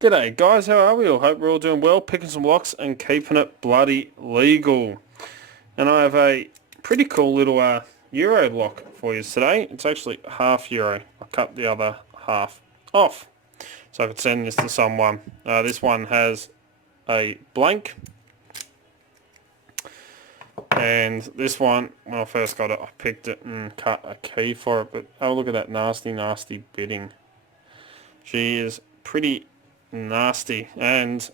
G'day guys, how are we all? Hope we're all doing well, picking some locks and keeping it bloody legal. And I have a pretty cool little Euro lock for you today. It's actually half Euro. I cut the other half off so I could send this to someone. This one has a blank, and this one, when I first got it, I picked it and cut a key for it. But oh, look at that nasty bitting. She is pretty nasty, and to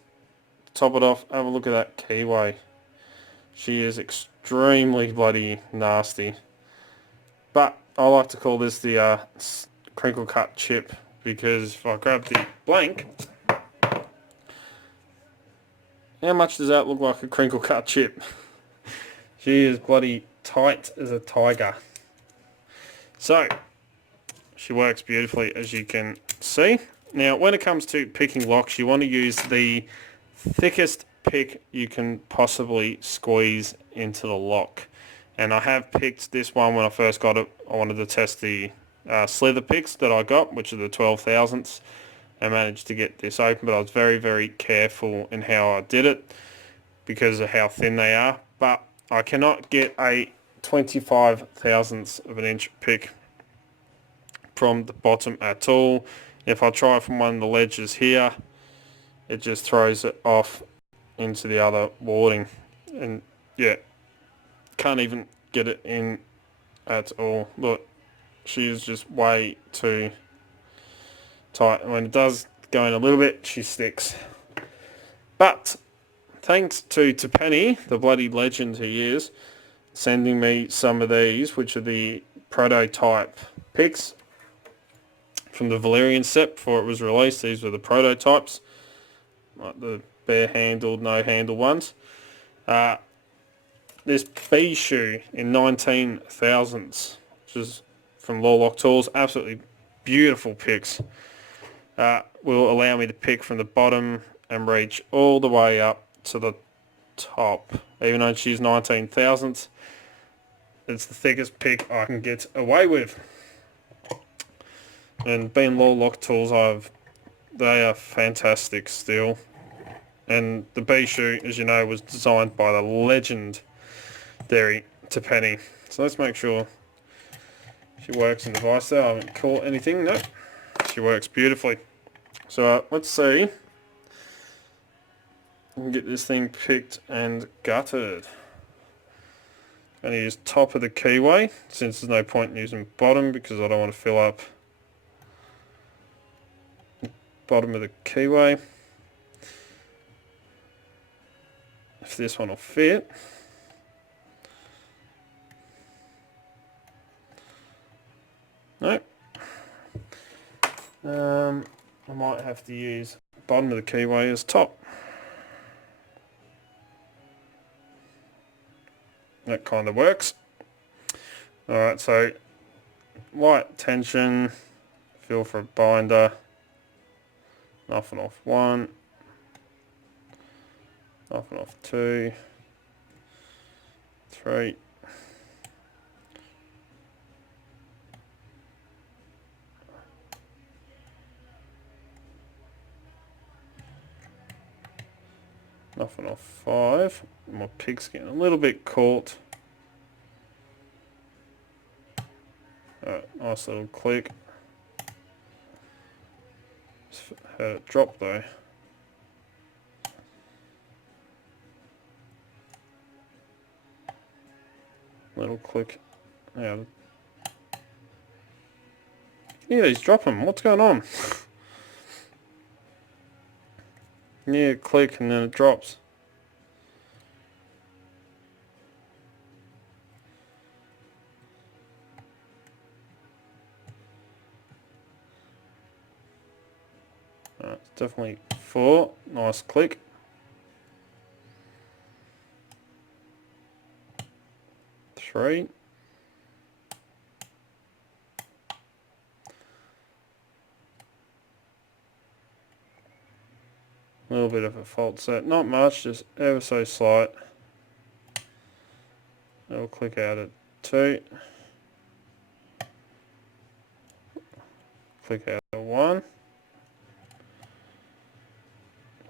top it off, have a look at that keyway. She is extremely bloody nasty. But I like to call this the crinkle cut chip, because if I grab the blank, how much does that look like a crinkle cut chip? She is bloody tight as a tiger. So, she works beautifully, as you can see. Now, when it comes to picking locks, you want to use the thickest pick you can possibly squeeze into the lock. And I have picked this one when I first got it. I wanted to test the slither picks that I got, which are the 12 thousandths. I managed to get this open, but I was very careful in how I did it because of how thin they are. But I cannot get a 25 thousandths of an inch pick from the bottom at all. If I try from one of the ledges here, it just throws it off into the other warding, and yeah, can't even get it in at all. Look, she is just way too tight. When it does go in a little bit, she sticks. But thanks to Penny, the bloody legend he is, sending me some of these, which are the prototype picks from the Valerian set before it was released. These were the prototypes, like the bare-handled, no-handle ones. This B shoe in 19 thousandths, which is from Lawlock Tools, absolutely beautiful picks. Will allow me to pick from the bottom and reach all the way up to the top. Even though she's 19 thousandths, it's the thickest pick I can get away with. And being Lawlock Tools, they are fantastic still. And the B shoe, as you know, was designed by the legendary Penny. So let's make sure she works in the vise there. I haven't caught anything. Nope. She works beautifully. So let's see. We can get this thing picked and gutted. I'm going to use top of the keyway, since there's no point in using bottom because I don't want to fill up bottom of the keyway. If this one will fit. Nope. I might have to use bottom of the keyway as top. That kind of works. Alright, so light tension, feel for a binder, off and off 1, off and off 2, 3, off and off 5. My pig's getting a little bit caught. Alright, nice little click. Just had it drop though. Little click. Yeah. Yeah, he's dropping. What's going on? Yeah, click and then it drops. Alright, it's definitely 4. Nice click. 3. A little bit of a fault set. Not much, just ever so slight. It'll click out at 2. Click out at 1.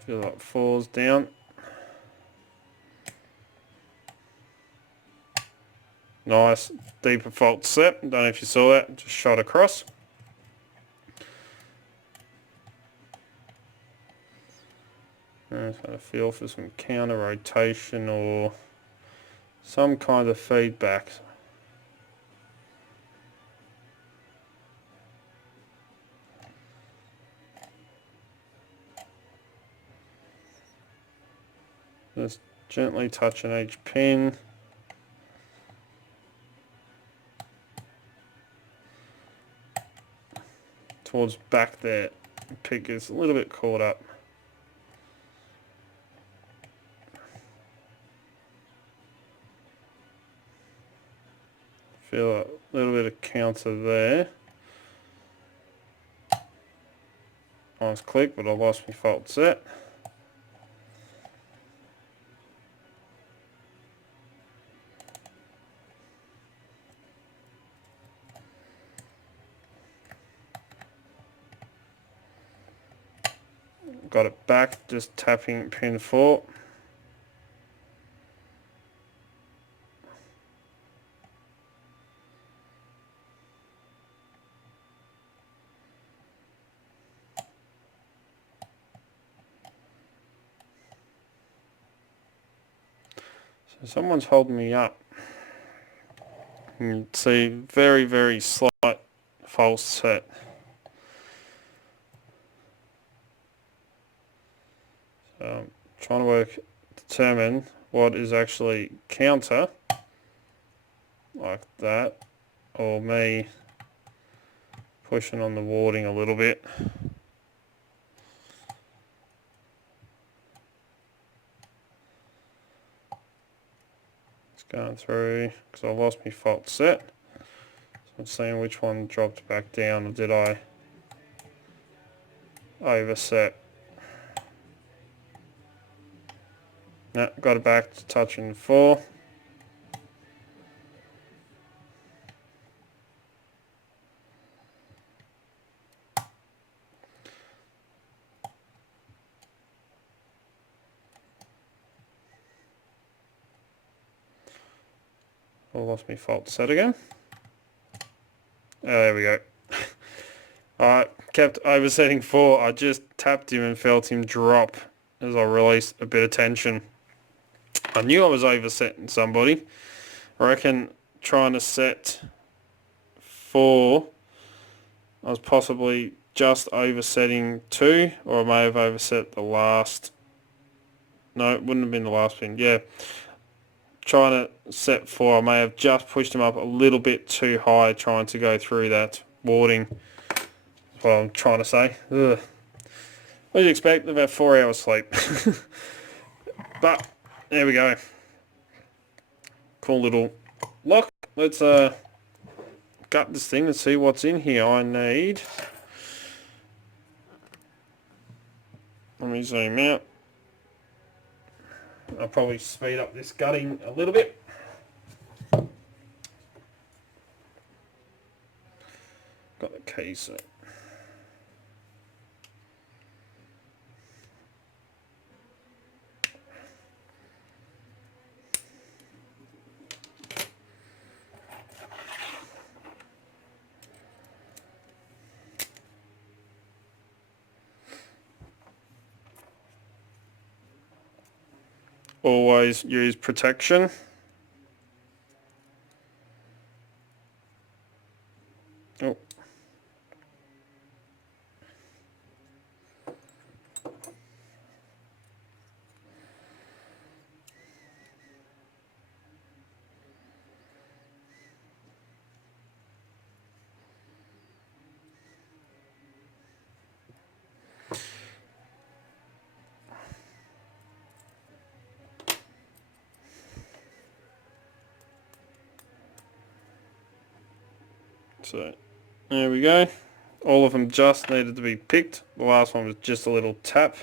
Feel like falls down. Nice deeper false set. Don't know if you saw that. Just shot across. Just got a feel for some counter rotation or some kind of feedback. Just gently touching each pin. Towards back there. The pick is a little bit caught up. Feel a little bit of counter there. Nice click, but I lost my fault set. Got it back, just tapping pin 4. So someone's holding me up. You can see very, very slight false set. So I'm trying to determine what is actually counter, like that, or me pushing on the warding a little bit. It's going through because I lost my fault set. So I'm seeing which one dropped back down, or did I overset? No, got it back to touching 4. I lost my fault set again. Oh, there we go. I kept oversetting 4. I just tapped him and felt him drop as I released a bit of tension. I knew I was oversetting somebody. I reckon trying to set 4, I was possibly just oversetting 2, or I may have overset the last. No, it wouldn't have been the last pin. Yeah. Trying to set 4, I may have just pushed him up a little bit too high trying to go through that warding. That's what I'm trying to say. Ugh. What do you expect? About 4 hours sleep. But there we go. Cool little lock. Let's gut this thing and see what's in here. I need... Let me zoom out. I'll probably speed up this gutting a little bit. Got the keys. So. Always use protection. Oh. So there we go. All of them just needed to be picked. The last one was just a little tap.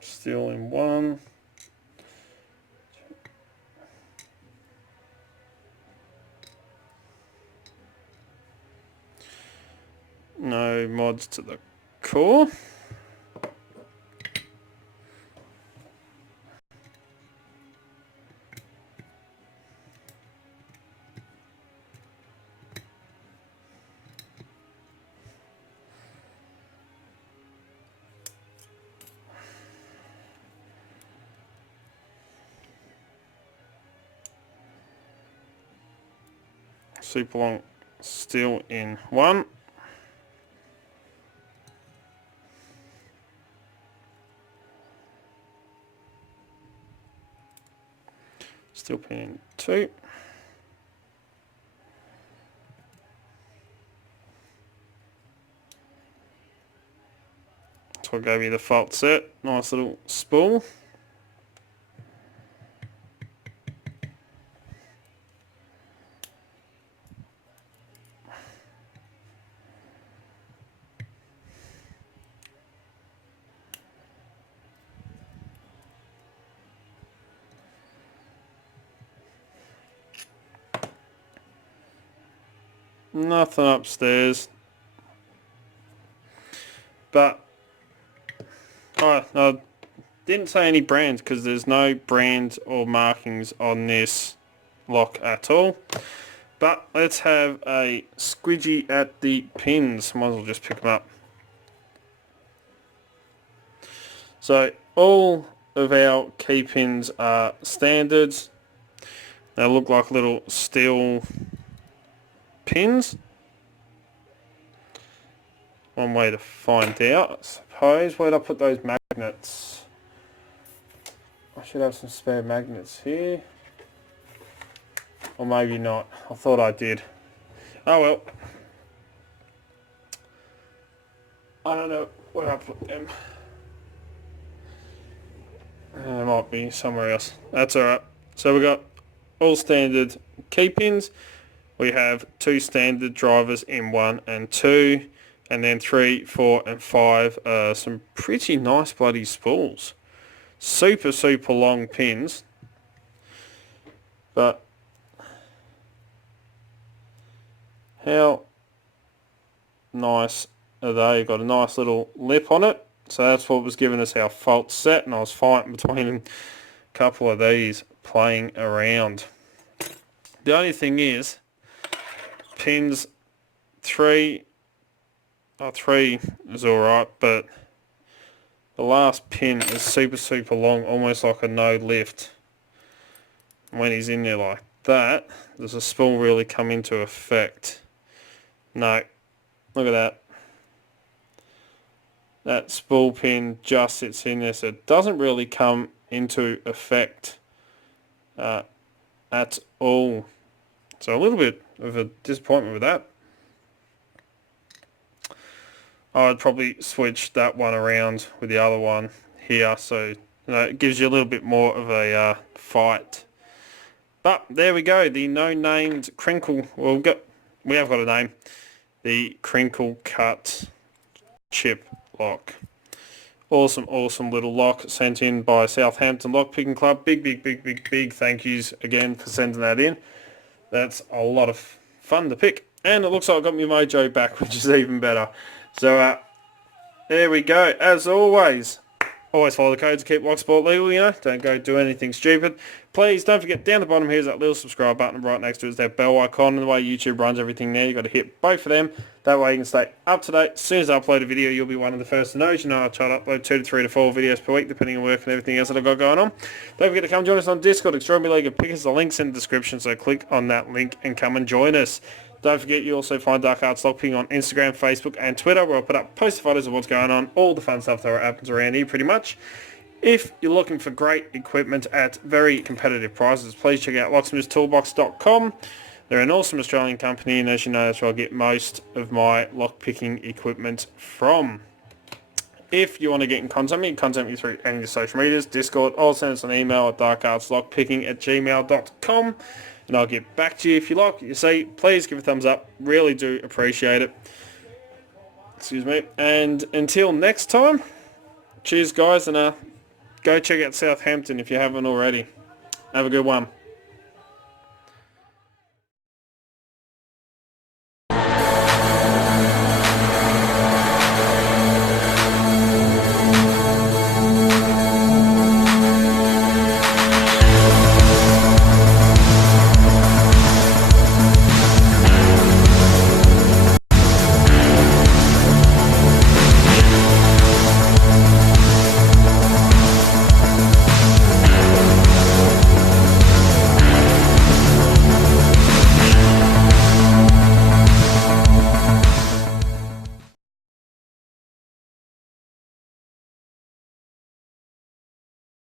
Still in 1. No mods to the core. super long still in one. Still pin in two. So I gave you the fault set. Nice little spool. Nothing upstairs. But I didn't say any brands because there's no brand or markings on this lock at all. But let's have a squidgy at the pins. Might as well just pick them up. So all of our key pins are standards. They look like little steel pins. One way to find out, I suppose. Where'd I put those magnets? I should have some spare magnets here. Or maybe not. I thought I did. Oh well. I don't know where I put them. They might be somewhere else. That's alright. So we got all standard key pins. We have two standard drivers in 1 and 2. And then 3, 4 and 5 are some pretty nice bloody spools. Super, super long pins. But how nice are they? Got a nice little lip on it. So that's what was giving us our fault set. And I was fighting between a couple of these playing around. The only thing is, pins 3 is alright, but the last pin is super, super long, almost like a no lift. When he's in there like that, does the spool really come into effect? No. Look at that. That spool pin just sits in there, so it doesn't really come into effect at all. So a little bit of a disappointment with that. I'd probably switch that one around with the other one here, so it gives you a little bit more of a fight. But there we go, the no-named crinkle. Well, we have got a name. The crinkle cut chip lock. Awesome, awesome little lock sent in by Southampton Lock Picking Club. Big thank yous again for sending that in. That's a lot of fun to pick. And it looks like I got my mojo back, which is even better. So, there we go. As always follow the codes to keep Lock Sport legal, you know. Don't go do anything stupid. Please don't forget, down the bottom here is that little subscribe button. Right next to it is that bell icon. And the way YouTube runs everything there, you've got to hit both of them. That way you can stay up to date. As soon as I upload a video, you'll be one of the first to know. As you know, I try to upload 2 to 3 to 4 videos per week, depending on work and everything else that I've got going on. Don't forget to come join us on Discord, Extraordinary League of Pickers. The link's in the description, so click on that link and come and join us. Don't forget you also find Dark Arts Lockpicking on Instagram, Facebook and Twitter, where I'll put up post photos of what's going on, all the fun stuff that happens around here pretty much. If you're looking for great equipment at very competitive prices, please check out locksmithstoolbox.com. They're an awesome Australian company, and as you know, that's where I get most of my lockpicking equipment from. If you want to get in contact with me, contact me through any of the social medias, Discord, or send us an email at darkartslockpicking@gmail.com. And I'll get back to you if you like. You see, please give a thumbs up. Really do appreciate it. Excuse me. And until next time, cheers guys, and go check out Southampton if you haven't already. Have a good one.